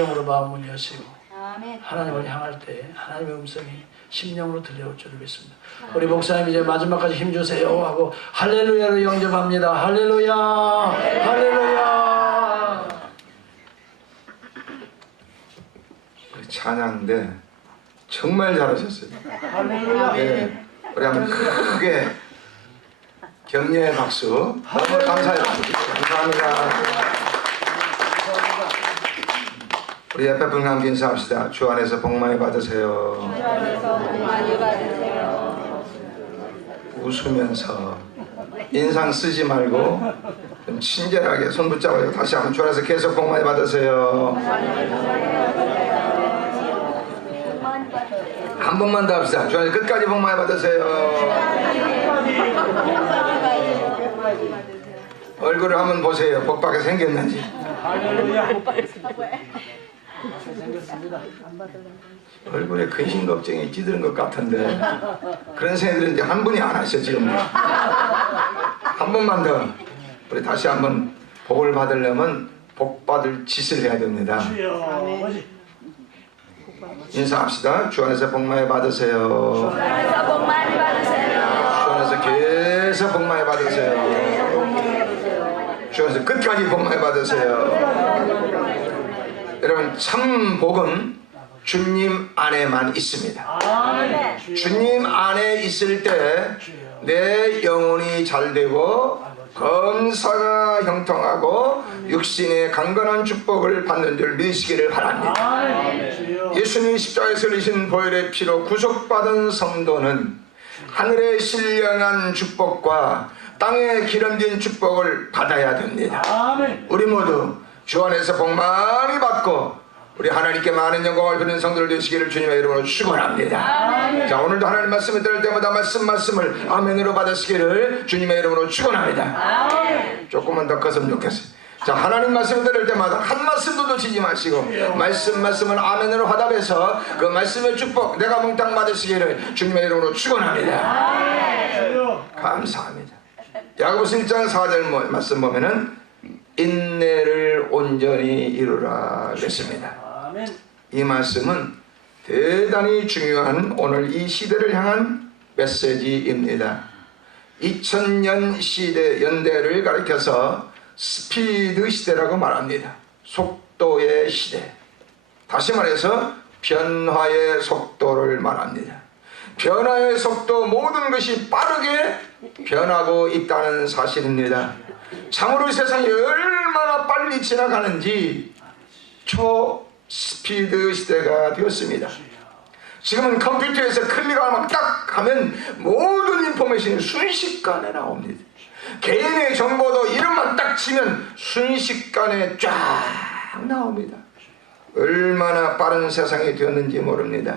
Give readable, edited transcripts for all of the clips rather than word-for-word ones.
진정으로 마음을 여시고 아멘. 하나님을 향할 때 하나님의 음성이 심령으로 들려올 줄을 믿습니다. 우리 목사님 이제 마지막까지 힘주세요 하고 할렐루야로 영접합니다. 할렐루야, 할렐루야. 찬양인데 정말 잘하셨어요. 할렐루야. 네, 우리 한번 크게 격려의 박수. 너무 감사해요. 감사합니다. 우리 옆에 분 함께 인사합시다. 주 안에서 복 많이 받으세요. 주 안에서 복 많이 받으세요. 웃으면서 인상 쓰지 말고 좀 친절하게 손 붙잡아요. 다시 한번 주 안에서 계속 복 많이 받으세요. 한 번만 더 합시다. 주 안에서 끝까지 복 많이 받으세요. 얼굴을 한번 보세요. 복 받게 생겼는지. 얼굴에 근심 걱정이 찌드는 것 같은데 그런 생각들은 이제 한 분이 안 하셔 지금. 한 번만 더 우리 다시 한번 복을 받으려면 복 받을 짓을 해야 됩니다. 인사합시다. 주 안에서 복 많이 받으세요. 주 안에서 복 많이 받으세요. 주 안에서 계속 복 많이 받으세요. 주 안에서 끝까지 복 많이 받으세요. 여러분 참 복은 주님 안에만 있습니다. 주님 안에 있을 때 내 영혼이 잘 되고 검사가 형통하고 육신의 강건한 축복을 받는 줄 믿으시기를 바랍니다. 예수님이 십자가에서 흘리신 보혈의 피로 구속받은 성도는 하늘의 신령한 축복과 땅에 기름진 축복을 받아야 됩니다. 우리 모두 주 안에서 복 많이 받고 우리 하나님께 많은 영광을 드리는 성도들 되시기를 주님의 이름으로 축원합니다. 자, 오늘도 하나님 말씀을 들을 때마다 말씀을 아멘으로 받으시기를 주님의 이름으로 축원합니다. 조금만 더 컸으면 좋겠어요. 자, 하나님 말씀을 들을 때마다 한 말씀도 놓치지 마시고 말씀을 아멘으로 화답해서 그 말씀의 축복 내가 몽땅 받으시기를 주님의 이름으로 축원합니다. 감사합니다. 야고보서 1장 4절 말씀 보면은 인내를 온전히 이루라 그랬습니다. 이 말씀은 대단히 중요한 오늘 이 시대를 향한 메시지입니다. 2000년 시대 연대를 가리켜서 스피드 시대라고 말합니다. 속도의 시대. 다시 말해서 변화의 속도를 말합니다. 변화의 속도, 모든 것이 빠르게 변하고 있다는 사실입니다. 참으로 세상이 얼마나 빨리 지나가는지 초스피드 시대가 되었습니다. 지금은 컴퓨터에서 클릭하면 딱 하면 모든 인포메이션이 순식간에 나옵니다. 개인의 정보도 이름만 딱 치면 순식간에 쫙 나옵니다. 얼마나 빠른 세상이 되었는지 모릅니다.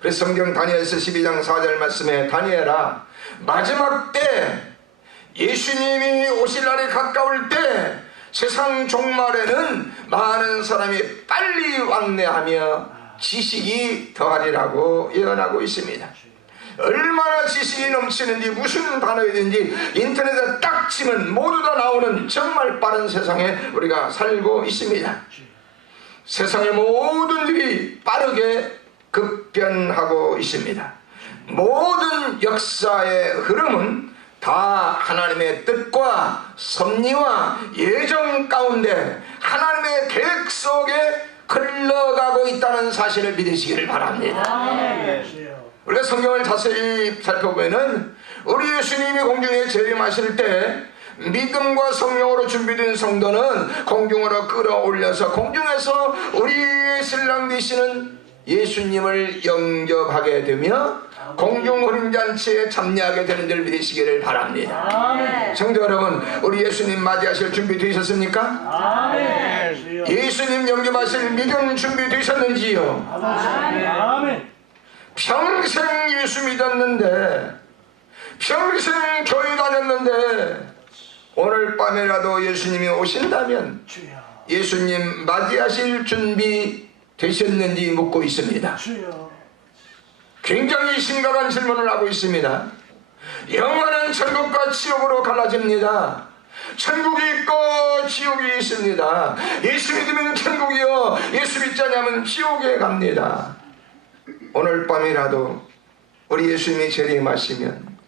그래서 성경 다니엘서 12장 4절 말씀에 다니엘아, 마지막 때 예수님이 오실 날이 가까울 때 세상 종말에는 많은 사람이 빨리 왕래하며 지식이 더하리라고 예언하고 있습니다. 얼마나 지식이 넘치는지 무슨 단어이든지 인터넷에 딱 치면 모두 다 나오는 정말 빠른 세상에 우리가 살고 있습니다. 세상의 모든 일이 빠르게 급변하고 있습니다. 모든 역사의 흐름은 다 하나님의 뜻과 섭리와 예정 가운데 하나님의 계획 속에 흘러가고 있다는 사실을 믿으시기를 바랍니다. 우리가 성경을 자세히 살펴보면 우리 예수님이 공중에 재림하실 때 믿음과 성령으로 준비된 성도는 공중으로 끌어올려서 공중에서 우리의 신랑 되시는 예수님을 영접하게 되며 공중 혼인잔치에 참여하게 되는 줄 믿으시기를 바랍니다. 성도 여러분, 우리 예수님 맞이하실 준비 되셨습니까? 예수님 영접하실 믿음 준비 되셨는지요? 평생 예수 믿었는데, 평생 교회 다녔는데 오늘 밤에라도 예수님이 오신다면 예수님 맞이하실 준비 되셨는지 묻고 있습니다. 굉장히 심각한 질문을 하고 있습니다. 영원한 천국과 지옥으로 갈라집니다. 천국이 있고 지옥이 있습니다. 예수 믿으면 천국이요, 예수 믿지 않으면 지옥에 갑니다. 오늘 밤이라도 우리 예수님이 재림하시면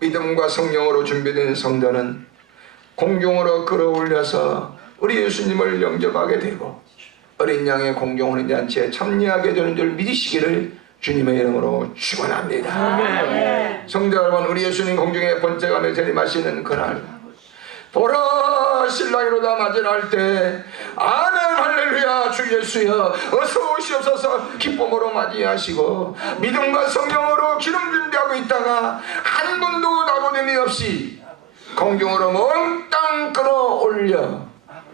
믿음과 성령으로 준비된 성도는 공중으로 끌어올려서 우리 예수님을 영접하게 되고 어린 양의 공경하는 잔치에 참여하게 되는 줄 믿으시기를 주님의 이름으로 축원합니다. 성도 여러분, 우리 예수님 공중에 번쩍하며 재림하시는 그날, 보라 신랑이로다 맞이할 때 아멘 할렐루야 주 예수여 어서 오시옵소서 기쁨으로 맞이하시고 믿음과 성령으로 기름 준비하고 있다가 한 분도 나고됨이 없이 공중으로 몽땅 끌어올려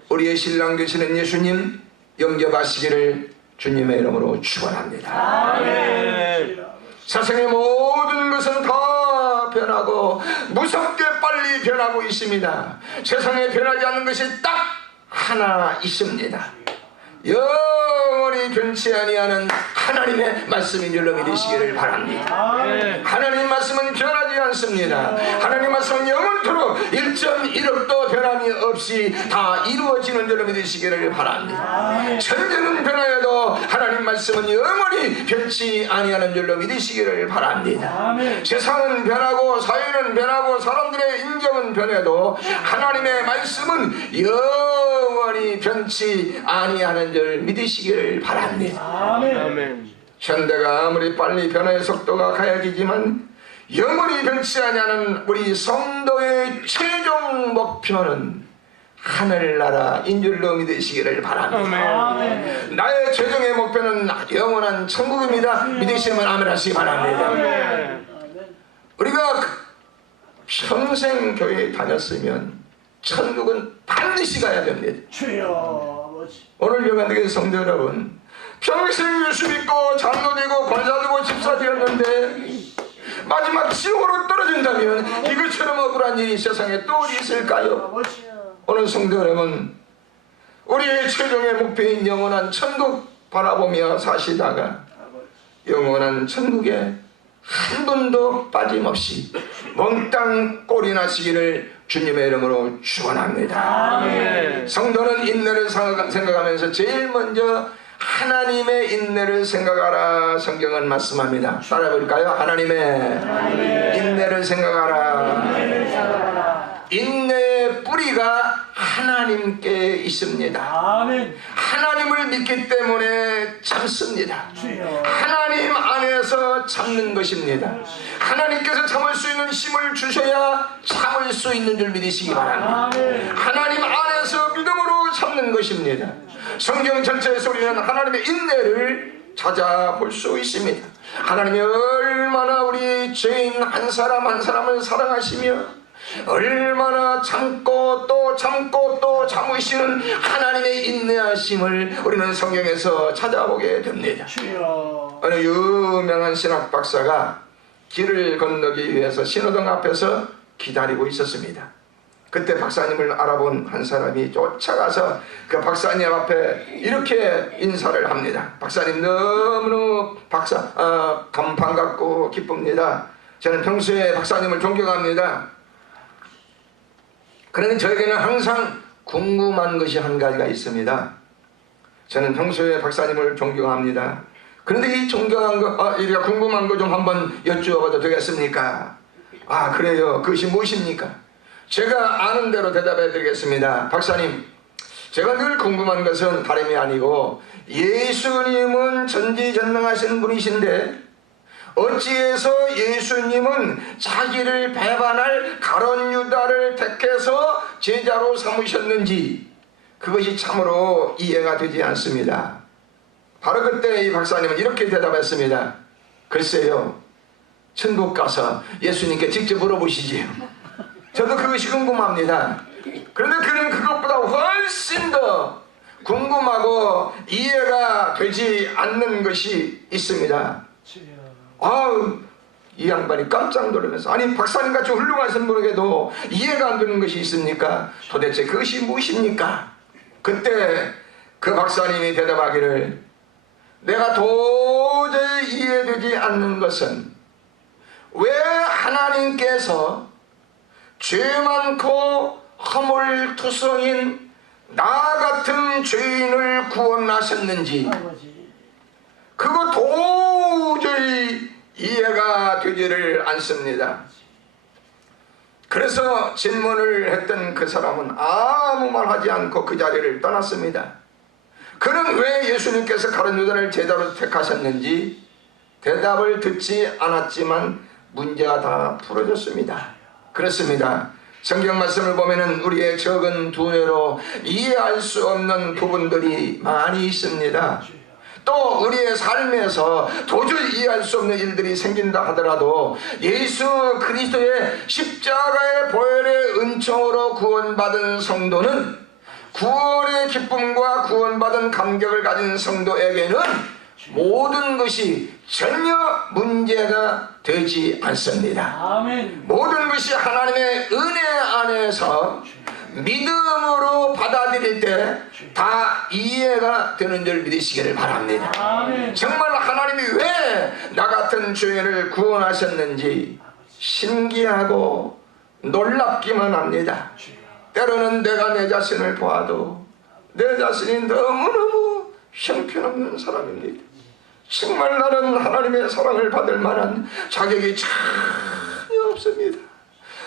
우리의 신랑 되시는 예수님 영접하시기를 주님의 이름으로 축원합니다. 세상의 모든 것은 다 변하고 무섭게 빨리 변하고 있습니다. 세상에 변하지 않는 것이 딱 하나 있습니다. 영원히 변치 아니하는 하나님의 말씀인 줄로 믿으시기를 바랍니다. 하나님 말씀은 변하지 않습니다. 하나님 말씀은 영원토록 1.1억도 변함이 없이 다 이루어지는 줄로 믿으시기를 바랍니다. 천재는 변하여도 하나님 말씀은 영원히 변치 아니하는 줄로 믿으시기를 바랍니다. 세상은 변하고 사회는 변하고 사람들의 인정은 변해도 하나님의 말씀은 영원히 변치 아니하는 줄 믿으시기를 바랍니다. 아멘. 현대가 아무리 빨리 변화의 속도가 가야지만 영원히 변치 아니하는 우리 성도의 최종 목표는 하늘나라인 줄로 믿으시기를 바랍니다. 나의 최종의 목표는 영원한 천국입니다. 믿으시면 아멘 하시기 바랍니다. 우리가 평생 교회에 다녔으면 천국은 반드시 가야 됩니다. 오늘 여간되게 성도 여러분, 평생 예수 믿고 장로되고 권사되고 집사되었는데 마지막 지옥으로 떨어진다면 이것처럼 억울한 일이 세상에 또 어디 있을까요? 오늘 성도 여러분, 우리의 최종의 목표인 영원한 천국 바라보며 사시다가 영원한 천국에 한 분도 빠짐없이 몽땅 꼴이 나시기를 주님의 이름으로 축원합니다. 성도는 인내를 생각하면서 제일 먼저 하나님의 인내를 생각하라 성경은 말씀합니다. 따라해볼까요? 하나님의 인내를 생각하라. 인내의 뿌리가 하나님께 있습니다. 하나님을 믿기 때문에 참습니다. 하나님 안에서 참는 것입니다. 하나님께서 참을 수 있는 힘을 주셔야 참을 수 있는 줄 믿으시기 바랍니다. 하나님 안에서 믿음으로 참는 것입니다. 성경 전체에서 우리는 하나님의 인내를 찾아볼 수 있습니다. 하나님이 얼마나 우리 죄인 한 사람 한 사람을 사랑하시며 얼마나 참고 또 참고 또 참으시는 하나님의 인내하심을 우리는 성경에서 찾아보게 됩니다. 어느 유명한 신학 박사가 길을 건너기 위해서 신호등 앞에서 기다리고 있었습니다. 그때 박사님을 알아본 한 사람이 쫓아가서 그 박사님 앞에 이렇게 인사를 합니다. 박사님 너무너무 반갑고 기쁩니다. 저는 평소에 박사님을 존경합니다. 그런데 저에게는 항상 궁금한 것이 한 가지가 있습니다. 저는 평소에 박사님을 존경합니다. 그런데 이 존경한 거, 이리가 궁금한 거 좀 한번 여쭈어봐도 되겠습니까? 아, 그래요. 그것이 무엇입니까? 제가 아는 대로 대답해 드리겠습니다. 박사님, 제가 늘 궁금한 것은 다름이 아니고 예수님은 전지전능하신 분이신데 어찌해서 예수님은 자기를 배반할 가룟 유다를 택해서 제자로 삼으셨는지 그것이 참으로 이해가 되지 않습니다. 바로 그때 이 박사님은 이렇게 대답했습니다. 글쎄요, 천국 가서 예수님께 직접 물어보시지요. 저도 그것이 궁금합니다. 그런데 그는 그것보다 훨씬 더 궁금하고 이해가 되지 않는 것이 있습니다. 아우, 이 양반이 깜짝 놀라면서, 아니 박사님같이 훌륭하신 분에게도 이해가 안 되는 것이 있습니까? 도대체 그것이 무엇입니까? 그때 그 박사님이 대답하기를, 내가 도저히 이해되지 않는 것은 왜 하나님께서 죄 많고 허물투성인 나 같은 죄인을 구원하셨는지 그거 도저히 이해가 되지를 않습니다. 그래서 질문을 했던 그 사람은 아무 말 하지 않고 그 자리를 떠났습니다. 그는 왜 예수님께서 가룟 유다를 제자로 택하셨는지 대답을 듣지 않았지만 문제가 다 풀어졌습니다. 그렇습니다. 성경 말씀을 보면은 우리의 적은 두뇌로 이해할 수 없는 부분들이 많이 있습니다. 또 우리의 삶에서 도저히 이해할 수 없는 일들이 생긴다 하더라도 예수 그리스도의 십자가의 보혈의 은총으로 구원받은 성도는, 구원의 기쁨과 구원받은 감격을 가진 성도에게는 모든 것이 전혀 문제가 되지 않습니다. 아멘. 모든 것이 하나님의 은혜 안에서 믿음으로 받아들일 때 다 이해가 되는 줄 믿으시기를 바랍니다. 아멘. 정말 하나님이 왜 나 같은 죄인을 구원하셨는지 신기하고 놀랍기만 합니다. 때로는 내가 내 자신을 보아도 내 자신이 너무너무 형편없는 사람입니다. 정말 나는 하나님의 사랑을 받을 만한 자격이 전혀 없습니다.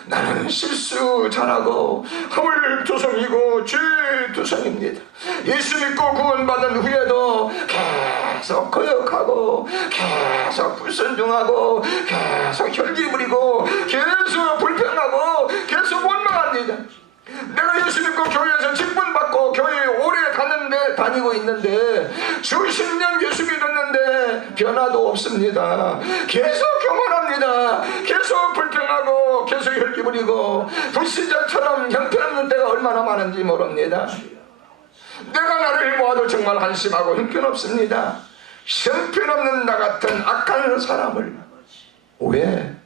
나는 실수 잘하고 허물투성이고 죄투성입니다. 예수 믿고 구원받은 후에도 계속 거역하고 계속 불순종하고 계속 혈기 부리고 계속 불평하고 계속 원망합니다. 내가 예수 믿고 교회에서 직분받고 교회에 오래 다니고 있는데 수십 년 예수 믿었는데 변화도 없습니다. 계속 교만합니다. 계속 불평하고 계속 혈기 부리고 불신자처럼 형편없는 때가 얼마나 많은지 모릅니다. 내가 나를 보아도 정말 한심하고 형편없습니다. 형편없는 나 같은 악한 사람을 왜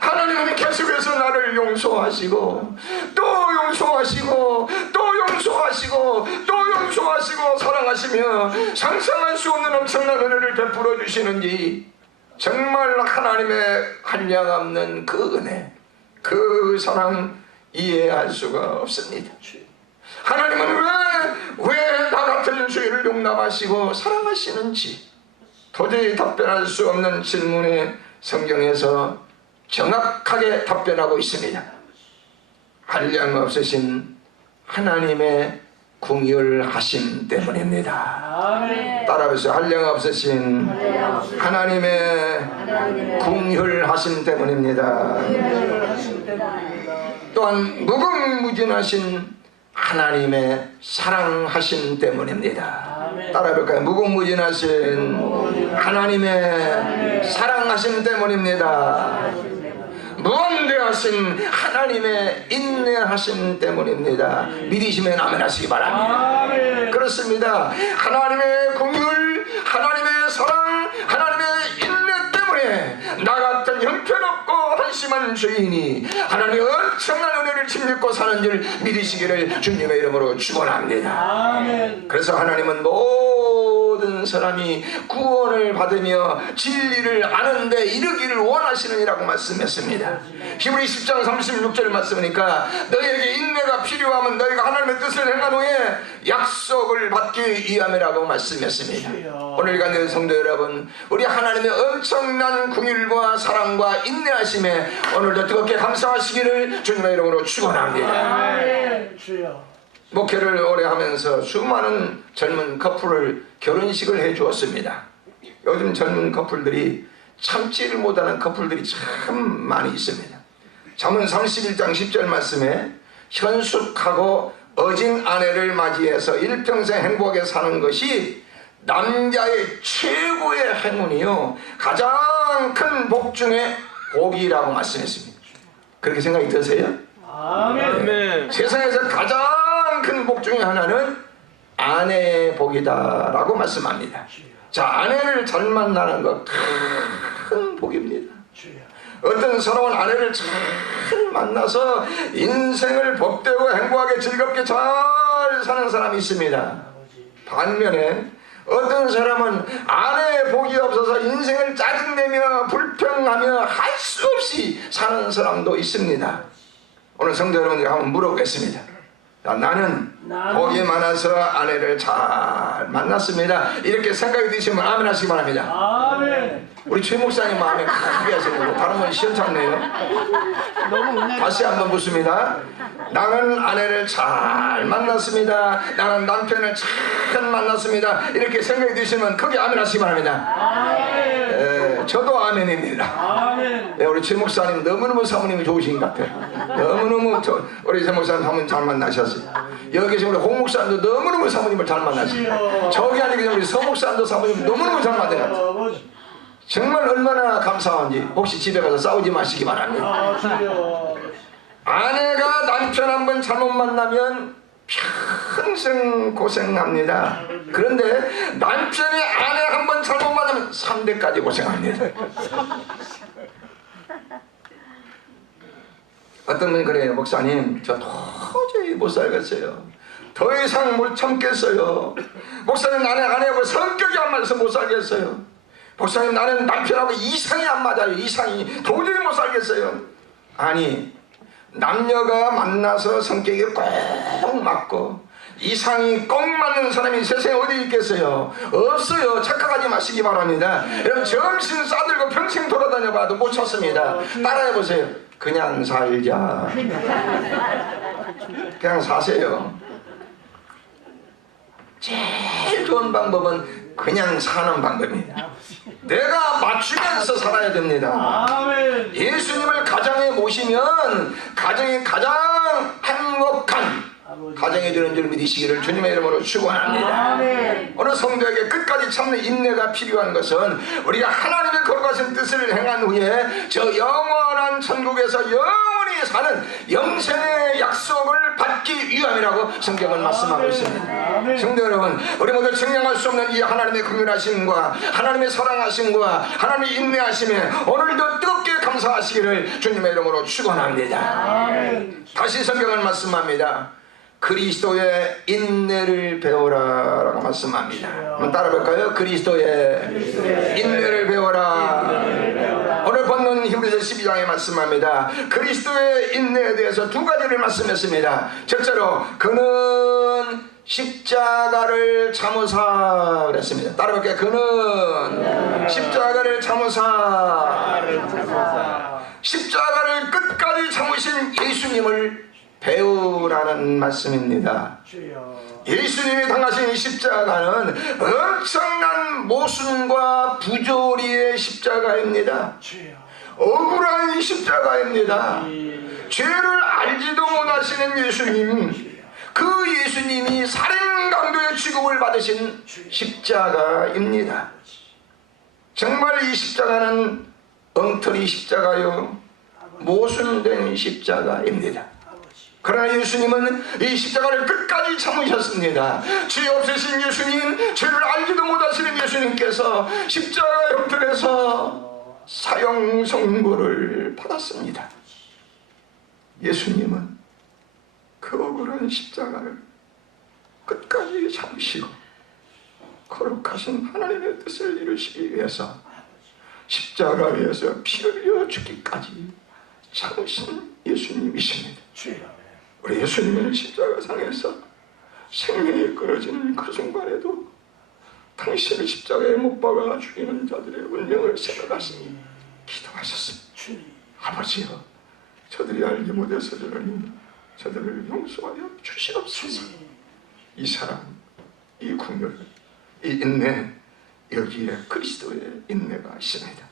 하나님은 계속해서 나를 용서하시고 또 용서하시고 또 용서하시고 또 용서하시고 사랑하시며 상상할 수 없는 엄청난 은혜를 베풀어 주시는지 정말 하나님의 한량없는 그 은혜, 그 사랑 이해할 수가 없습니다. 하나님은 왜 나 같은 죄를 용납하시고 사랑하시는지 도저히 답변할 수 없는 질문에 성경에서 정확하게 답변하고 있습니다. 한량없으신 하나님의 궁휼하심 때문입니다. 아멘. 따라하세요. 한량없으신 하나님의 궁휼하심 때문입니다. 또한 무궁무진하신 하나님의 사랑하심 때문입니다. 따라해볼까요? 무궁무진하신 하나님의 사랑하심 때문입니다. 무한대하신 하나님의 인내하심 때문입니다. 믿으시면 아멘 하시기 바랍니다. 그렇습니다. 하나님의 긍휼, 하나님의 사랑, 하나님의 인내 때문에 나 같은 형편없고 한심한 죄인이 하나님의 엄청난 은혜를 짓밟고 사는 줄 믿으시기를 주님의 이름으로 축원합니다. 그래서 하나님은 모든 사람이 구원을 받으며 진리를 아는데 이르기를 원하시느니라고 말씀했습니다. 히브리 10장 36절 말씀이니까 너희에게 인내가 필요하면 너희가 하나님의 뜻을 행한 후에 약속을 받기 위함이라고 말씀했습니다. 오늘 가는 성도 여러분, 우리 하나님의 엄청난 긍휼과 사랑과 인내하심에 오늘도 뜨겁게 감사하시기를 주님의 이름으로 축원합니다. 목회를 오래 하면서 수많은 젊은 커플을 결혼식을 해 주었습니다. 요즘 젊은 커플들이 참지를 못하는 커플들이 참 많이 있습니다. 잠언 31장 10절 말씀에 현숙하고 어진 아내를 맞이해서 일평생 행복하게 사는 것이 남자의 최고의 행운이요 가장 큰 복 중에 복이라고 말씀했습니다. 그렇게 생각이 드세요? 아멘. 세상에서 가장 큰 복 중에 하나는 아내의 복이다라고 말씀합니다. 자, 아내를 잘 만나는 것 큰 복입니다. 어떤 사람은 아내를 잘 만나서 인생을 복되고 행복하게 즐겁게 잘 사는 사람이 있습니다. 반면에 어떤 사람은 아내의 복이 없어서 인생을 짜증내며 불평하며 할 수 없이 사는 사람도 있습니다. 오늘 성도 여러분들이 한번 물어보겠습니다. 자, 나는 복이 많아서 아내를 잘 만났습니다. 이렇게 생각이 드시면 아멘 하시기 바랍니다. 아멘. 우리 최 목사님 마음에 크게 하시는 다른 분 시원찮네요. 다시 한번 묻습니다. 나는 아내를 잘 만났습니다. 나는 남편을 잘 만났습니다. 이렇게 생각이 드시면 크게 아멘 하시기 바랍니다. 저도 아멘입니다. 아멘. 우리 최 목사님 너무너무 사모님이 좋으신 것 같아요. 너무너무 우리 최 목사님 사모님 잘 만나셨어요. 여기 계신 우리 홍 목사님도 너무너무 사모님을 잘 만났어요. 저기 아니 그냥 우리 서 목사님도 사모님 너무너무 잘 만난 것 같아요. 정말 얼마나 감사한지. 혹시 집에 가서 싸우지 마시기 바랍니다. 아내가 남편 한 번 잘못 만나면 평생 고생합니다. 그런데 남편이 아내 한 번 잘못 만나면 3대까지 고생합니다. 어떤 분이 그래요. 목사님, 저 도저히 못 살겠어요. 더 이상 못 참겠어요. 목사님, 나는 아내하고 성격이 안 맞아서 못 살겠어요. 목사님, 나는 남편하고 이상이 안 맞아요. 이상이 도저히 못 살겠어요. 아니, 남녀가 만나서 성격이 꼭 맞고 이상이 꼭 맞는 사람이 세상에 어디 있겠어요? 없어요. 착각하지 마시기 바랍니다. 여러분, 정신 싸들고 평생 돌아다녀봐도 못 찾습니다. 따라해보세요. 그냥 살자. 그냥 사세요. 제일 좋은 방법은 그냥 사는 방법입니다. 내가 맞추면서 살아야 됩니다. 아멘. 예수님을 가정에 모시면 가정이 가장 행복한 가정이 되는 줄 믿으시기를 주님의 이름으로 축원합니다. 오늘 성도에게 끝까지 참는 인내가 필요한 것은 우리가 하나님의 거룩하신 뜻을 행한 후에 저 영원한 천국에서 영원히 사는 영생의 약속을 받기 위함이라고 성경은 말씀하고 있습니다. 성도 여러분, 우리 모두 증명할 수 없는 이 하나님의 긍휼하심과 하나님의 사랑하심과 하나님의 인내하심에 오늘도 뜨겁게 감사하시기를 주님의 이름으로 축원합니다. 다시 성경은 말씀합니다. 그리스도의 인내를 배워라 라고 말씀합니다. 한번 따라볼까요? 그리스도의 인내를 배워라. 오늘 본문 히브리서 12장에 말씀합니다. 그리스도의 인내에 대해서 두 가지를 말씀했습니다. 첫째로 그는 십자가를 참으사 그랬습니다. 따라볼게요. 그는 십자가를 참으사. 십자가를 끝까지 참으신 예수님을 배우라는 말씀입니다. 예수님이 당하신 이 십자가는 엄청난 모순과 부조리의 십자가입니다. 억울한 십자가입니다. 죄를 알지도 못하시는 예수님, 그 예수님이 살인 강도의 취급을 받으신 십자가입니다. 정말 이 십자가는 엉터리 십자가요, 모순된 십자가입니다. 그러나 예수님은 이 십자가를 끝까지 참으셨습니다. 죄 없으신 예수님, 죄를 알지도 못하시는 예수님께서 십자가 형편에서 사형 선고를 받았습니다. 예수님은 그 억울한 십자가를 끝까지 참으시고 거룩하신 하나님의 뜻을 이루시기 위해서 십자가에서 피 흘려 죽기까지 참으신 예수님이십니다. 우리 예수님은 십자가상에서 생명이 끊어지는 그 순간에도 당신을 십자가에 못 박아 죽이는 자들의 운명을 생각하시니 기도하셨습니다. 아버지여, 저들이 알지 못해서 저러니 저들을 용서하여 주시옵소서. 이 사랑, 이 궁열, 이 인내, 여기에 그리스도의 인내가 있습니다.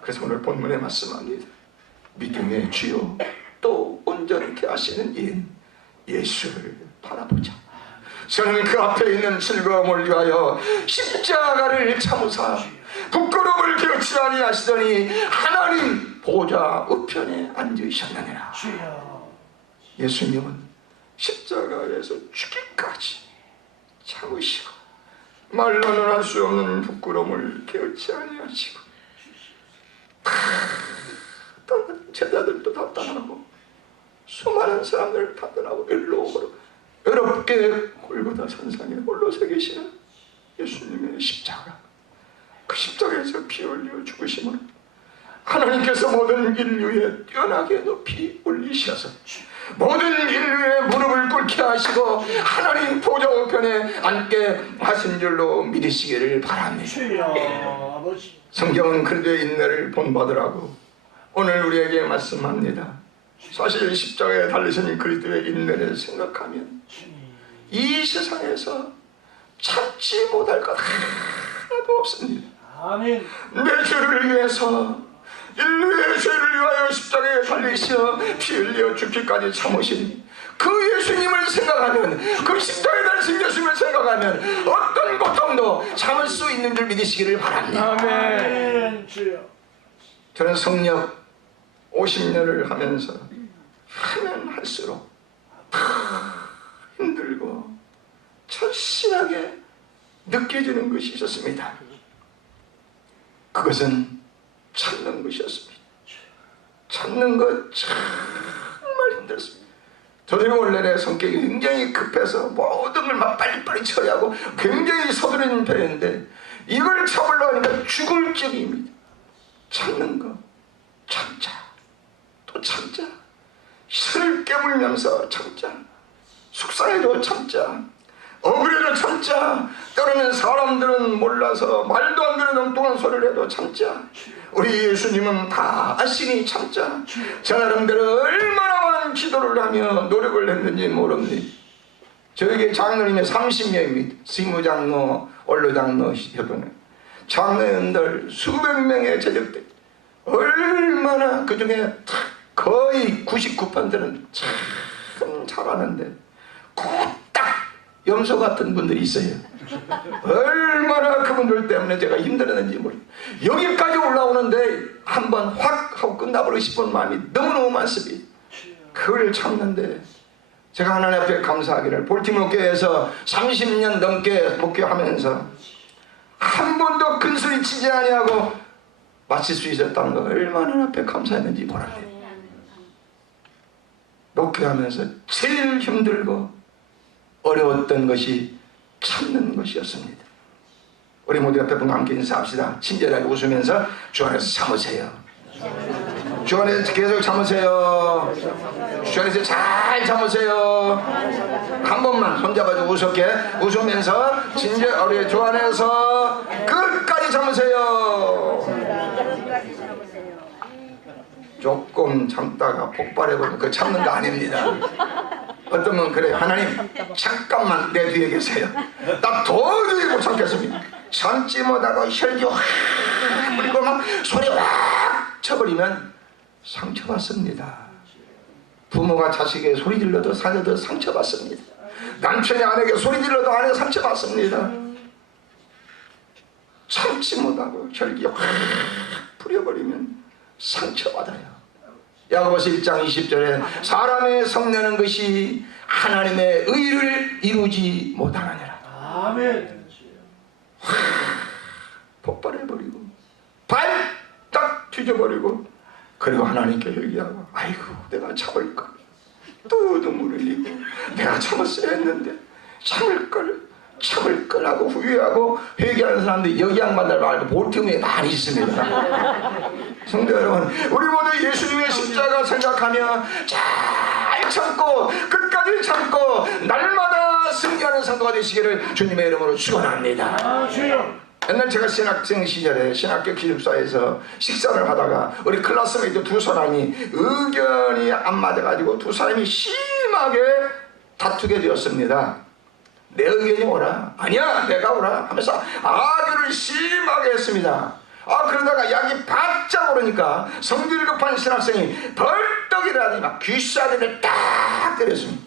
그래서 오늘 본문에 말씀합니다. 믿음의 주요 또 온전케 하시는 이인 예수를 바라보자. 저는 그 앞에 있는 즐거움을 위하여 십자가를 참으사 부끄러움을 겨치 아니하시더니 하나님 보좌 우편에 앉으셨느니라. 예수님은 십자가에서 죽기까지 참으시고 말로는 할 수 없는 부끄러움을 겨치 아니하시고 제자들도 다 떠나고 수많은 사람들 다 떠나고 일로 오고 어렵게 골고다 산상에 홀로 서 계시는 예수님의 십자가, 그 십자가에서 피 흘려 죽으심을 하나님께서 모든 인류에 뛰어나게 높이 올리셔서 모든 인류의 무릎을 꿇게 하시고 하나님 보좌 우편에 앉게 하신 줄로 믿으시기를 바랍니다. 주여 아버지. 성경은 그리스도의 인내를 본받으라고 오늘 우리에게 말씀합니다. 사실 십자가에 달리신 그리스도의 인내를 생각하면 이 세상에서 참지 못할 것 하나도 없습니다. 아멘. 내 죄를 위해서 인류의 죄를 위하여 십자가에 달리시어 피 흘려 죽기까지 참으신 그 예수님을 생각하면, 그 십자가에 달리신 예수님을 생각하면 어떤 고통도 참을 수 있는 줄 믿으시기를 바랍니다. 아멘. 주여. 저는 성령 50년을 하면서 하면 할수록 다 힘들고 절실하게 느껴지는 것이 있었습니다. 그것은 찾는 것이었습니다. 찾는 것 정말 힘들었습니다. 저는 원래 내 성격이 굉장히 급해서 모든 걸 막 빨리빨리 처리하고 굉장히 서두르는 편인데 이걸 잡으려고 하니까 죽을 적입니다. 찾는 거 참자, 또 참자, 실을 깨물면서 참자, 속상해도 참자, 억울해도 참자, 때로는 사람들은 몰라서 말도 안 되는 엉뚱한 소리를 해도 참자. 우리 예수님은 다 아시니 참자. 저 나름대로 얼마나 많은 기도를 하며 노력을 했는지 모릅니다. 저에게 장로님이 30명입니다. 시무장로, 원로장로, 협동회 장로님들 수백 명의 제적들, 얼마나 그 중에 거의 99%는 참 잘하는데 딱 염소 같은 분들이 있어요. 얼마나 그분들 때문에 제가 힘들었는지 모르겠어요. 여기까지 올라오는데 한번 확 하고 끝나버리고 싶은 마음이 너무너무 많습니다. 그걸 참는데 제가 하나님 앞에 감사하기를, 볼티모어 교회에서 30년 넘게 목회하면서 한 번도 큰소리 치지 아니하고 마칠 수 있었다는 거 얼마나 앞에 감사했는지 모릅니다. 목회하면서 제일 힘들고 어려웠던 것이 참는 것이었습니다. 우리 모두 옆에 분과 함께 인사합시다. 친절하게 웃으면서 주 안에서 참으세요. 주 안에서 계속 참으세요. 주 안에서 잘 참으세요. 한 번만 손잡아주고 웃으면서 진짜 우리 주 안에서 끝까지 참으세요. 조금 참다가 폭발해버리면 그거 참는 거 아닙니다. 어떤 분 그래, 하나님 잠깐만 내 뒤에 계세요. 나 도저히 못 참겠습니다. 참지 못하고 혈기 확 뿌리고 막 소리 확 쳐버리면 상처받습니다. 부모가 자식에게 소리 질러도 살려도 상처받습니다. 남편이 아내에게 소리 질러도 아내가 상처받습니다. 참지 못하고 혈기 확 뿌려버리면 상처받아요. 야고보서 1장 20절에 사람의 성내는 것이 하나님의 의를 이루지 못하느니라. 아멘. 폭발해버리고 발딱 뒤져버리고, 그리고 하나님께 회개하고 아이고 내가 참을걸, 또 눈물 흘리고 내가 참았어야 했는데 참을걸 하고 후회하고 회개하는 사람들이 여기 양반들 말고 볼틈에 많이 있습니다. 성도 여러분, 우리 모두 예수님의 십자가 생각하며 잘 참고 끝까지 참고 날마다 승리하는 성도가 되시기를 주님의 이름으로 축원합니다. 주여. 옛날 제가 신학생 시절에 신학교 기숙사에서 식사를 하다가 우리 클래스메이트 두 사람이 의견이 안 맞아가지고 두 사람이 심하게 다투게 되었습니다. 내 의견이 오라, 아니야 내가 오라 하면서 아주를 심하게 했습니다. 그러다가 약이 바짝 오르니까 성질 급한 신학생이 벌떡 일어나더니 막 귀싸대를 딱 때렸습니다.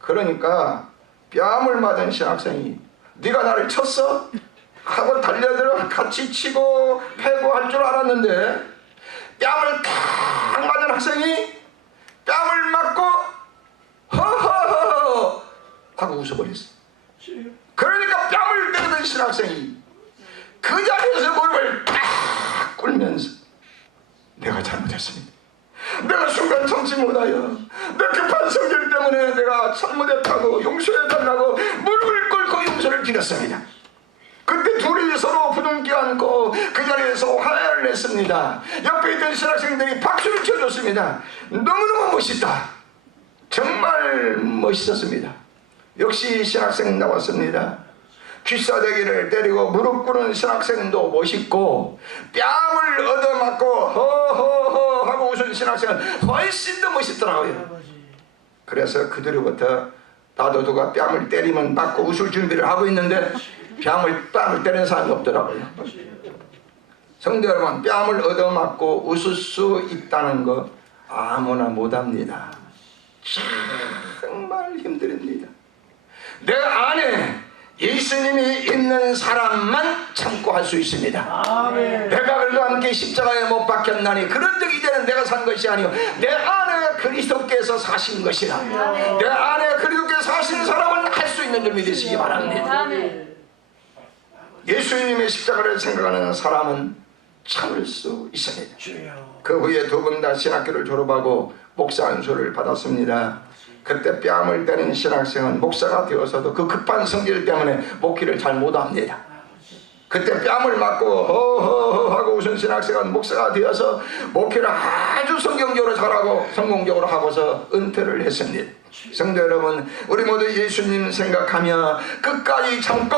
그러니까 뺨을 맞은 신학생이 네가 나를 쳤어? 하고 달려들어 같이 치고 패고 할 줄 알았는데 뺨을 탁 맞은 학생이 뺨을 맞고 허허허 하고 웃어버렸어. 그러니까 뺨을 때리던 신학생이 그 자리에서 무릎을 딱 꿇으면서 내가 잘못했습니다. 내가 순간 참지 못하여 내 급한 성질 때문에 내가 잘못했다고 용서해달라고 무릎을 꿇고 용서를 드렸습니다. 그때 둘이 서로 부둥켜 안고 그 자리에서 화해를 했습니다. 옆에 있던 신학생들이 박수를 쳐줬습니다. 너무너무 멋있다. 정말 멋있었습니다. 역시 신학생 나왔습니다. 귀싸대기를 때리고 무릎 꿇은 신학생도 멋있고 뺨을 얻어맞고 허허허 하고 웃은 신학생은 훨씬 더 멋있더라고요. 그래서 그 뒤로부터 나도 누가 뺨을 때리면 맞고 웃을 준비를 하고 있는데 뺨을 때리는 사람이 없더라고요. 성도 여러분, 뺨을 얻어맞고 웃을 수 있다는 거 아무나 못합니다. 정말 힘듭니다. 내 안에 예수님이 있는 사람만 참고 할 수 있습니다. 아멘. 내가 그들과 함께 십자가에 못 박혔나니 그런즉 이제는 내가 산 것이 아니요 내 안에 그리스도께서 사신 것이라. 내 안에 그리스도께서 사신 사람은 할 수 있는 줄 믿으시기 바랍니다. 예수님의 십자가를 생각하는 사람은 참을 수 있습니다. 주여. 그 후에 두 분 다 신학교를 졸업하고 목사 안수를 받았습니다. 그때 뺨을 때린 신학생은 목사가 되어서도 그 급한 성질 때문에 목회를 잘 못합니다. 그때 뺨을 맞고 허허허 하고 웃은 신학생은 목사가 되어서 목회를 아주 성경적으로 잘하고 성공적으로 하고서 은퇴를 했습니다. 성도 여러분, 우리 모두 예수님 생각하며 끝까지 참고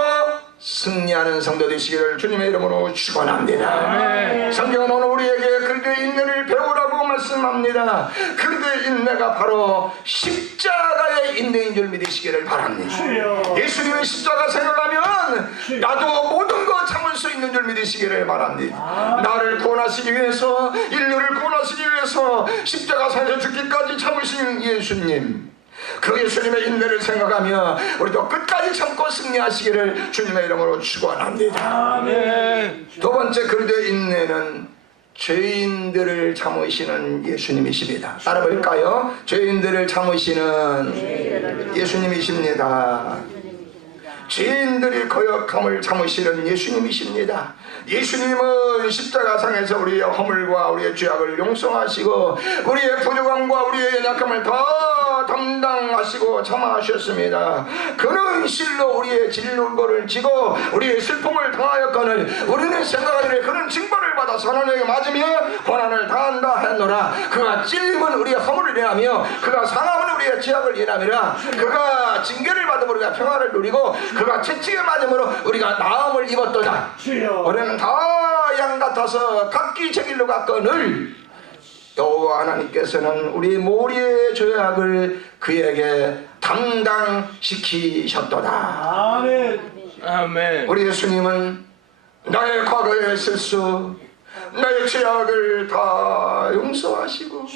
승리하는 성도 되시기를 주님의 이름으로 축원합니다. 성경은 오늘 우리에게 그리스도의 인내를 배우라고 말씀합니다. 그리스도의 인내가 바로 십자가의 인내인 줄 믿으시기를 바랍니다. 예수님의 십자가 생각하면 나도 모든 거 참을 수 있는 줄 믿으시기를 바랍니다. 나를 구원하시기 위해서, 인류를 구원하시기 위해서 십자가상에서 죽기까지 참으신 예수님, 그 예수님의 인내를 생각하며 우리도 끝까지 참고 승리하시기를 주님의 이름으로 축원합니다. 아멘. 두 번째 그리스도의 인내는 죄인들을 참으시는 예수님이십니다. 따라 볼까요? 죄인들을 참으시는 예수님이십니다. 죄인들이 거역함을 참으시는 예수님이십니다. 예수님은 십자가상에서 우리의 허물과 우리의 죄악을 용서하시고 우리의 부족함과 우리의 연약함을 다 담당하시고 참아하셨습니다. 그는 실로 우리의 질고를 지고 우리의 슬픔을 당하였거늘 우리는 생각하기를 그는 징벌을 받아서 하나님에게 맞으며 고난을 당한다 했노라. 그가 찔림은 우리의 허물을 인하며 그가 상함은 우리의 죄악을 인하미라. 그가 징계를 받으면 우리가 평화를 누리고 그가 채찍에 맞음으로 우리가 나음을 입었도다. 우리는 다 양 같아서 각기 제 길로 갔거늘 여호와 하나님께서는 우리 모리의 죄악을 그에게 담당시키셨도다. 아멘. 아멘. 우리 예수님은 나의 과거의 실수, 나의 죄악을 다 용서하시고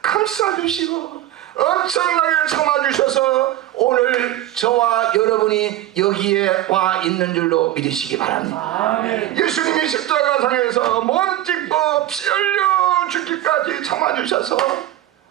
감싸주시고 엄청나게 참아주셔서 오늘 저와 여러분이 여기에 와 있는 줄로 믿으시기 바랍니다. 아멘. 예수님이 십자가상에서 몸 찢고 피 흘려 죽기까지 참아주셔서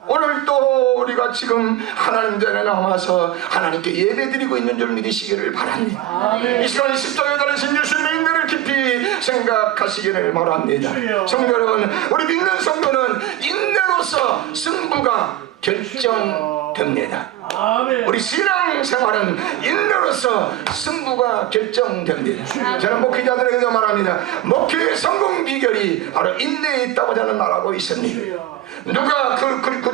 오늘 또 우리가 지금 하나님 전에 나와서 하나님께 예배드리고 있는 줄 믿으시기를 바랍니다. 아멘. 이 시간 십자가에 달리신 예수님의 인내를 깊이 생각하시기를 바랍니다. 성도 여러분, 우리 믿는 성도는 인내로서 승부가 결정됩니다. 아멘. 우리 신앙생활은 인내로서 승부가 결정됩니다. 저는 목회자들에게도 말합니다. 목회의 성공 비결이 바로 인내에 있다고 저는 말하고 있습니다. 누가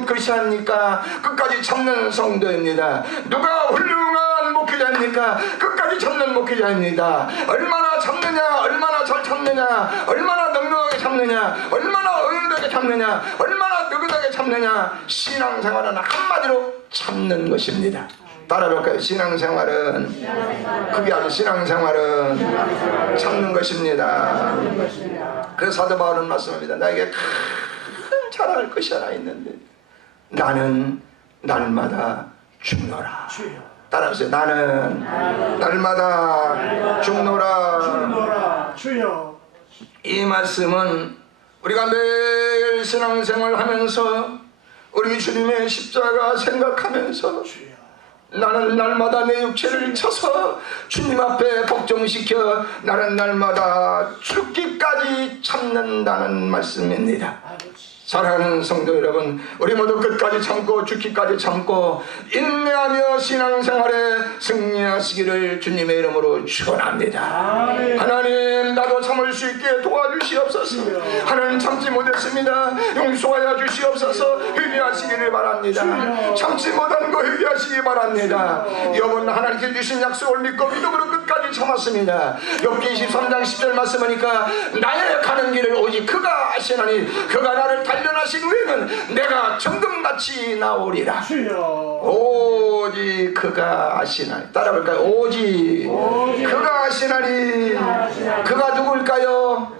그리스도입니까? 끝까지 참는 성도입니다. 누가 훌륭한 목회자입니까? 끝까지 참는 목회자입니다. 얼마나 참느냐, 얼마나 잘 참느냐, 얼마나 넉넉하게 참느냐, 얼마나 의롭게 참느냐, 얼마나 느긋하게 참느냐. 신앙생활은 한마디로 참는 것입니다. 따라볼까요? 신앙생활은 그게 아니라 신앙생활은 참는 것입니다. 그래서 사도 바울은 말씀합니다. 나에게 큰 자랑할 것이 하나 있는데 나는 날마다 죽노라. 따라하세요. 나는 날마다 죽노라. 주여. 이 말씀은 우리가 매일 신앙생활 하면서 우리 주님의 십자가 생각하면서 나는 날마다 내 육체를 쳐서 주님 앞에 복종시켜 나는 날마다 죽기까지 참는다는 말씀입니다. 사랑하는 성도 여러분, 우리 모두 끝까지 참고 죽기까지 참고 인내하며 신앙생활에 승리하시기를 주님의 이름으로 축원합니다. 하나님, 나도 참을 수 있게 도와주시옵소서. 하나님, 참지 못했습니다. 용서하여 주시옵소서. 회개하시기를 바랍니다. 참지 못한 거 회개하시기 바랍니다. 욥은 하나님께 주신 약속을 믿고 믿음으로 끝까지 참았습니다. 욥기 23장 10절 말씀하니까 나의 가는 길을 오직 그가 아시나니 그가 나를 단련하신 후에는 내가 정금같이 나오리라. 오직 그가 아시나니. 따라볼까요? 오직 그가 아시나니. 그가 누굴까요?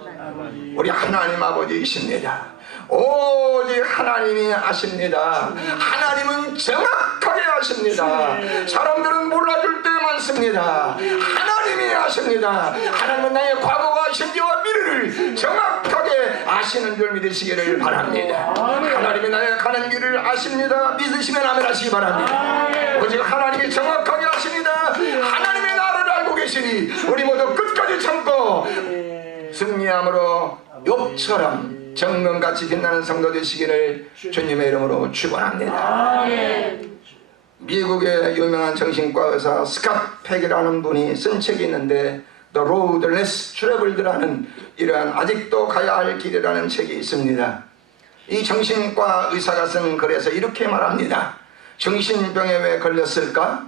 우리 하나님 아버지이십니다. 오직 하나님이 아십니다. 하나님은 정확하게 아십니다. 사람들은 몰라줄 때 많습니다. 하나님이 아십니다. 하나님은 나의 과거와 현재와 미래를 정확하게 아시는 줄 믿으시기를 바랍니다. 하나님이 나의 가는 길을 아십니다. 믿으시면 아멘 하시기 바랍니다. 오직 하나님이 정확하게 아십니다. 하나님이 나를 알고 계시니 우리 모두 끝까지 참고 승리함으로 욥처럼 정금같이 빛나는 성도 되시기를 주님의 이름으로 축원합니다. 미국의 유명한 정신과 의사 스캇 팩이라는 분이 쓴 책이 있는데 The Road Less Traveled라는 이러한 아직도 가야 할 길이라는 책이 있습니다. 이 정신과 의사가 쓴 글에서 이렇게 말합니다. 정신병에 왜 걸렸을까?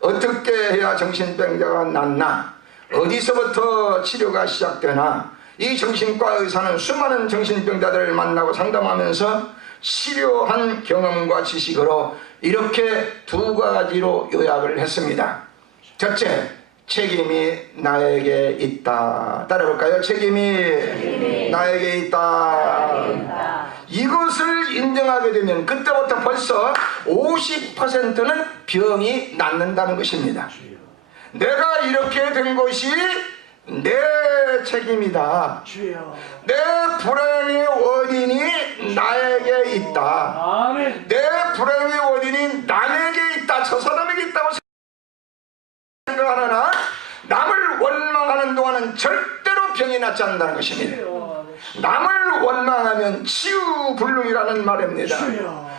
어떻게 해야 정신병자가 낫나? 어디서부터 치료가 시작되나? 이 정신과 의사는 수많은 정신병자들을 만나고 상담하면서 치료한 경험과 지식으로 이렇게 두 가지로 요약을 했습니다. 첫째, 책임이 나에게 있다. 따라볼까요? 책임이 나에게 있다. 이것을 인정하게 되면 그때부터 벌써 50%는 병이 낫는다는 것입니다. 내가 이렇게 된 것이 내 책임이다. 내 불행의 원인이 나에게 있다. 내 불행의 원인이 남에게 있다. 저 사람에게 있다고 생각하나 남을 원망하는 동안은 절대로 병이 낫지 않는다는 것입니다. 남을 원망하면 치유불능이라는 말입니다.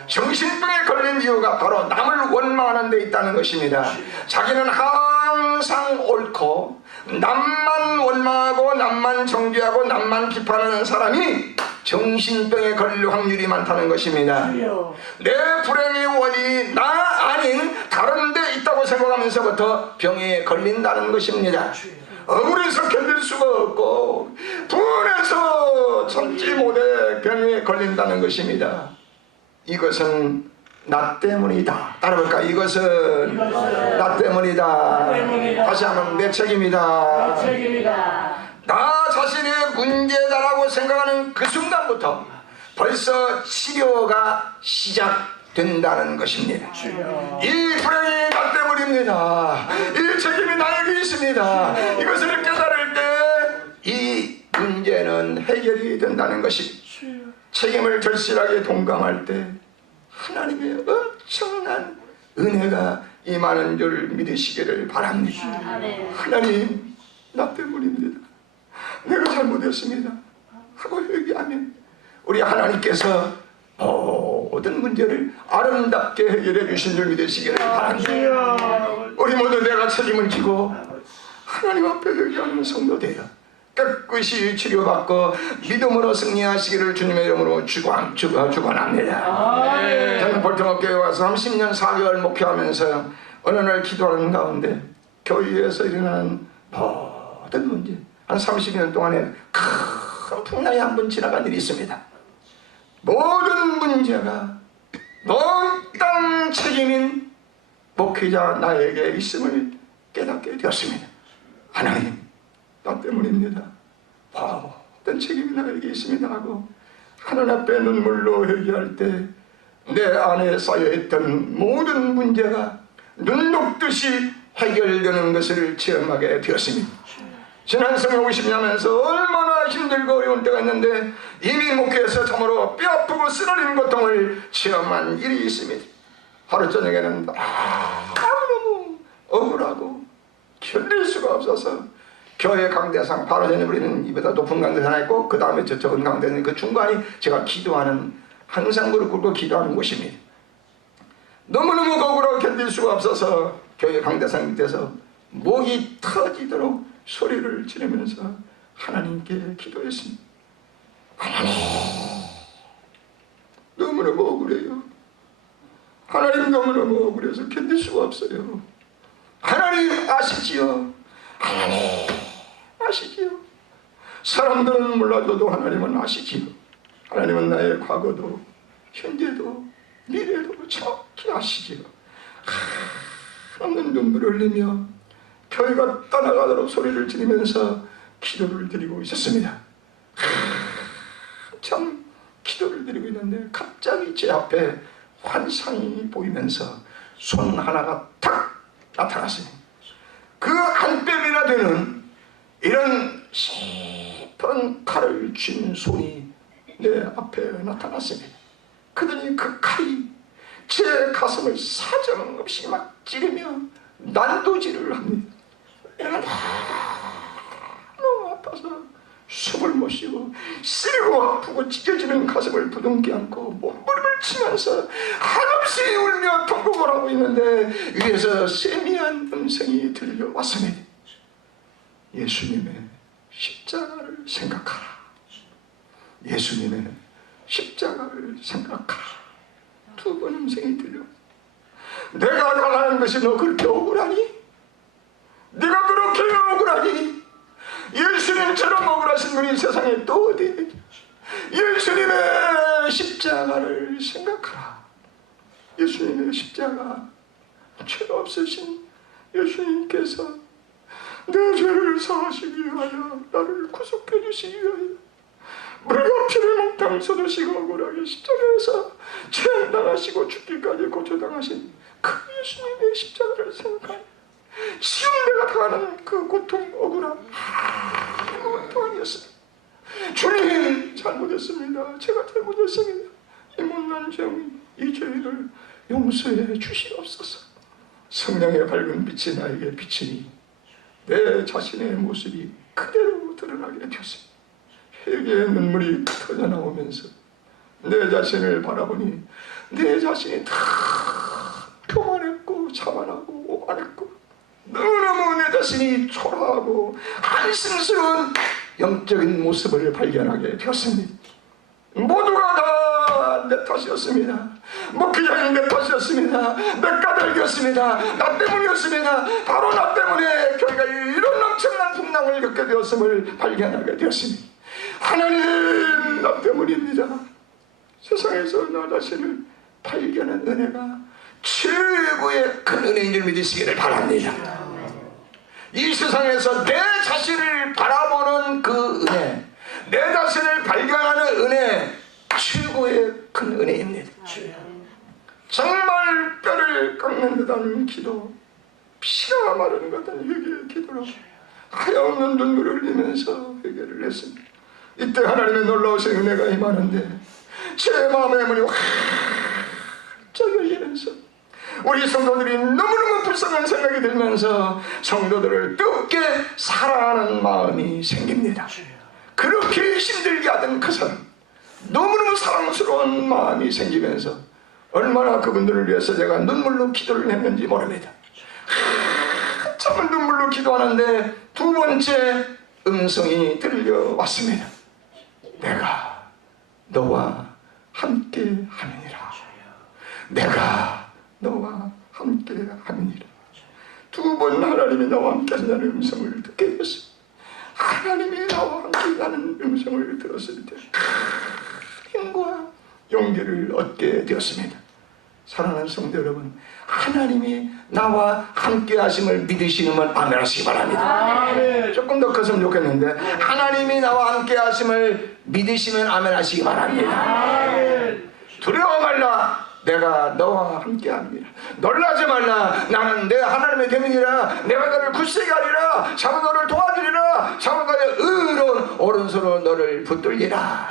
정신병에 걸린 이유가 바로 남을 원망하는 데 있다는 것입니다. 자기는 항상 옳고 남만 원망하고 남만 정죄하고 남만 비판하는 사람이 정신병에 걸릴 확률이 많다는 것입니다. 내 불행의 원인이 나 아닌 다른 데 있다고 생각하면서부터 병에 걸린다는 것입니다. 억울해서 견딜 수가 없고 분해서 참지 못해 병에 걸린다는 것입니다. 이것은 나 때문이다. 따라볼까? 이것은 나 때문이다. 다시 한번 내 책임이다. 나 자신의 문제다라고 생각하는 그 순간부터 벌써 치료가 시작된다는 것입니다. 이 불행이 나 때문입니다. 이 책임이 나에게 있습니다. 이것을 깨달을 때 이 문제는 해결이 된다는 것입니다. 책임을 절실하게 동감할 때 하나님의 엄청난 은혜가 임하는 줄 믿으시기를 바랍니다. 하나님, 나 때문입니다. 내가 잘못했습니다 하고 회개하면 우리 하나님께서 모든 문제를 아름답게 해결해 주신 줄 믿으시기를 바랍니다. 우리 모두 내가 책임을 지고 하나님 앞에 회개하는 성도 되어 깨끗이 치료받고 믿음으로 승리하시기를 주님의 이름으로 축원합니다. 저는 볼트모교회에 와서 30년 4개월 목회하면서 어느 날 기도하는 가운데 교회에서 일어나는 모든 문제, 한 30년 동안에 큰 풍랑이 한 번 지나간 일이 있습니다. 모든 문제가 몽땅 책임인 목회자 나에게 있음을 깨닫게 되었습니다. 하나님, 나 때문입니다. 모든 책임이 나에게 있습니다 하고 하나님 앞에 눈물로 회개할 때 내 안에 쌓여있던 모든 문제가 눈 녹듯이 해결되는 것을 체험하게 되었습니다. 지난 생에 50년 하면서 얼마나 힘들고 어려운 때가 있는데 이미 목회에서 참으로 뼈아프고 쓰러진 고통을 체험한 일이 있습니다. 하루 저녁에는 너무 억울하고 견딜 수가 없어서 교회 강대상 바로 전에 우리는 이보다 높은 강대상 하나 있고 그 다음에 저 적은 강대상, 그 중간이 제가 기도하는, 항상 무릎 꿇고 기도하는 곳입니다. 너무너무 거꾸로 견딜 수가 없어서 교회 강대상 밑에서 목이 터지도록 소리를 지르면서 하나님께 기도했습니다. 하나님, 너무너무 억울해요. 하나님, 너무너무 억울해서 견딜 수가 없어요. 하나님 아시지요? 하나님 아시지요? 사람들은 몰라줘도 하나님은 아시지요. 하나님은 나의 과거도 현재도 미래도 정확히 아시지요. 없는 눈물을 흘리며 교회가 떠나가도록 소리를 지르면서 기도를 드리고 있었습니다. 참 기도를 드리고 있는데 갑자기 제 앞에 환상이 보이면서 손 하나가 탁 나타났어요. 그 한 뼘이나 되는 이런 시퍼런 칼을 쥔 손이 내 앞에 나타났습니다. 그러더니 그 칼이 제 가슴을 사정없이 막 찌르며 난도질을 합니다. 내가 너무 아파서 숨을 못 쉬고 쓰리고 아프고 찢어지는 가슴을 부둥켜 안고 몸부림을 치면서 한없이 울며 통곡을 하고 있는데 위에서 세미한 음성이 들려왔습니다. 예수님의 십자가를 생각하라. 예수님의 십자가를 생각하라. 두 번 음성이 들려. 내가 달라는 것이 너 그렇게 억울하니? 네가 그렇게 억울하니? 예수님처럼 억울하신 분이 세상에 또 어디 있는지. 예수님의 십자가를 생각하라. 예수님의 십자가, 죄 없으신 예수님께서 내 죄를 사하시기 위하여 나를 구속해 주시기 위하여 물과 피를 몽땅 쏟으시고 억울하게 십자가에서 체험당하시고 죽기까지 고초당하신 그 예수님의 십자가를 생각하니 지금 내가 당하는 그 고통, 억울함 아무것도 아니었습니다. 주님, 잘못했습니다. 제가 잘못했습니다. 이 못난 죄인, 이 죄를 용서해 주시옵소서. 성령의 밝은 빛이 나에게 비치니 내 자신의 모습이 그대로 드러나게 되었습니다. 회개의 눈물이 터져 나오면서 내 자신을 바라보니 내 자신이 다 교만했고 자만하고 오만했고 너무너무 내 자신이 초라하고 한심스러운 영적인 모습을 발견하게 되었습니다. 모두가 다 내 탓이었습니다. 그냥 내 탓이었습니다. 내 까닭이었습니다. 나 때문이었습니다. 바로 나 때문에 교회가 이런 엄청난 풍랑을 겪게 되었음을 발견하게 되었습니다. 하나님, 나 때문입니다. 세상에서 나 자신을 발견한 은혜가 최고의 큰 은혜인 줄 믿으시기를 바랍니다. 이 세상에서 내 자신을 바라보는 그 은혜, 내 자신을 발견하는 은혜, 최고의 큰 은혜입니다. 정말 뼈를 깎는 듯한 기도, 피가 마르는 것 같은 회개의 기도로 하염없는 눈물을 흘리면서 회개를 했습니다. 이때 하나님의 놀라우신 은혜가 임하는데 제 마음의 문이 활짝 열리면서 우리 성도들이 너무너무 불쌍한 생각이 들면서 성도들을 뜨겁게 사랑하는 마음이 생깁니다. 그렇게 힘들게 하던 그 사람, 너무너무 사랑스러운 마음이 생기면서 얼마나 그분들을 위해서 제가 눈물로 기도를 했는지 모릅니다. 한참을 눈물로 기도하는데 두 번째 음성이 들려왔습니다. 내가 너와 함께 하느니라. 내가 너와 함께 하느니라. 두 번 하나님이 나와 함께 한다는 음성을 듣게 되었습니다. 하나님이 나와 함께 하는 음성을 들었을 때 힘과 용기를 얻게 되었습니다. 사랑하는 성도 여러분, 하나님이 나와 함께 하심을 믿으시는 분 아멘 하시기 바랍니다. 조금 더 컸으면 좋겠는데 하나님이 나와 함께 하심을 믿으시면 아멘 하시기 바랍니다. 두려워 말라, 내가 너와 함께 합니다. 놀라지 말라, 나는 내 하나님의 대민이라. 내가 너를 굳세게 하리라. 자고 너를 도와주리라. 자고 너의 의로운 오른손으로 너를 붙들리라.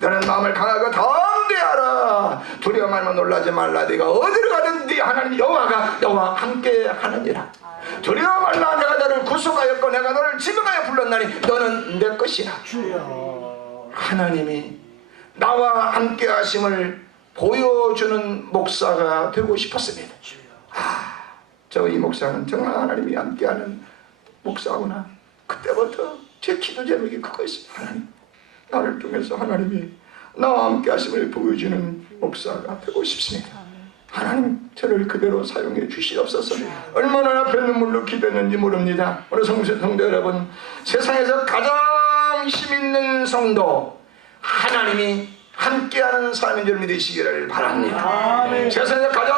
너는 마음을 강하고 담대하라. 두려워 말며 놀라지 말라. 네가 어디로 가든 네 하나님 여호와가 너와 함께 하느니라. 두려워 말라. 내가 너를 구속하였고 내가 너를 지명하여 불렀나니 너는 내 것이라. 하나님이 나와 함께 하심을 보여주는 목사가 되고 싶었습니다. 저 이 목사는 정말 하나님이 함께하는 목사구나. 그때부터 제 기도 제목이 그거였어요. 하나님, 나를 통해서 하나님이 나와 함께 하심을 보여주는 목사가 되고 싶습니다. 하나님, 저를 그대로 사용해 주시옵소서. 얼마나 앞에 눈물로 기도했는지 모릅니다. 오늘 성도 여러분, 세상에서 가장 힘 있는 성도, 하나님이 함께하는 사람인 줄 믿으시기를 바랍니다. 세상에서 가장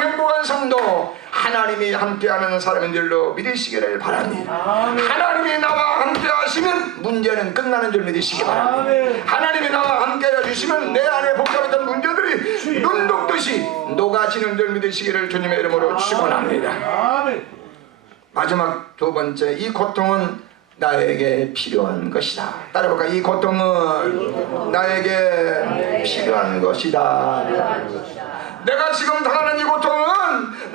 행복한 성도, 하나님이 함께하는 사람인 줄로 믿으시기를 바랍니다. 하나님이 나와 함께 하시면 문제는 끝나는 줄 믿으시기 바랍니다. 하나님이 나와 함께 해주시면 내 안에 복잡했던 문제들이 눈 녹듯이 녹아지는 줄 믿으시기를 주님의 이름으로 축원합니다. 마지막 두 번째, 이 고통은 나에게 필요한 것이다. 따라볼까? 이 고통은 나에게 필요한 것이다. 내가 지금 당하는 이 고통은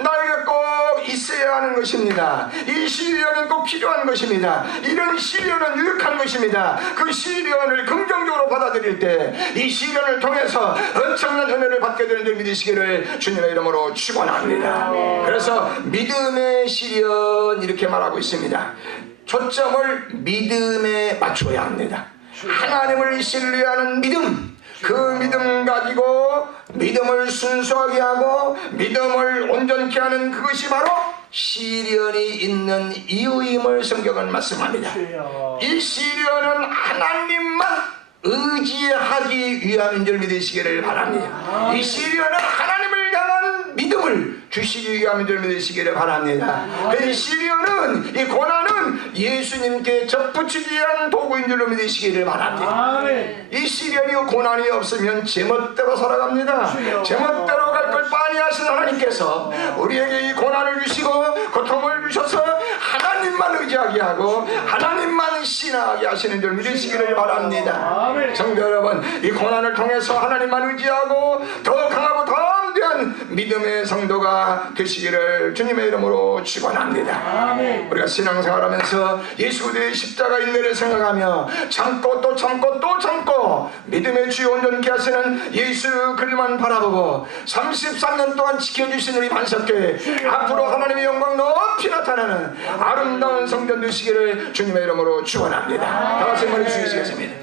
나에게 꼭 있어야 하는 것입니다. 이 시련은 꼭 필요한 것입니다. 이런 시련은 유익한 것입니다. 그 시련을 긍정적으로 받아들일 때 이 시련을 통해서 엄청난 은혜를 받게 되는 줄 믿으시기를 주님의 이름으로 축원합니다. 그래서 믿음의 시련 이렇게 말하고 있습니다. 초점을 믿음에 맞춰야 합니다. 하나님을 신뢰하는 믿음, 그 믿음 가지고 믿음을 순수하게 하고 믿음을 온전케 하는 그것이 바로 시련이 있는 이유임을 성경은 말씀합니다. 이 시련은 하나님만 의지하기 위함인 줄 믿으시기를 바랍니다. 이 시련은 하나님을 향한 믿음을 주시기 위함인 줄 믿으시기를 바랍니다. 이 시련은, 이 고난은 예수님께 접붙이기 위한 도구인 줄로 믿으시기를 바랍니다. 이 시련이 고난이 없으면 제멋대로 살아갑니다. 제멋대로 갈 걸 빤히 하신 하나님께서 우리에게 이 고난을 주시고 고통을 주셔서 하나님만 의지하게 하고 하나님만 신앙하게 하시는 줄 믿으시기를 바랍니다. 성도 여러분, 이 고난을 통해서 하나님만 의지하고 더 강하고 더 담대한 믿음의 성도가 되시기를 주님의 이름으로 축원합니다. 우리가 신앙생활하면서 예수 그리스도의 십자가 인내를 생각하며 참고 또 참고 또 참고 믿음의 주여 온전케 하시는 예수 그리스도만 바라보고 33년 동안 지켜주신 우리 반석교회, 앞으로 하나님의 영광 높이 나타나는 아름다운 성전 되시기를 주님의 이름으로 축원합니다. 다 같이 머리 숙이시겠습니다.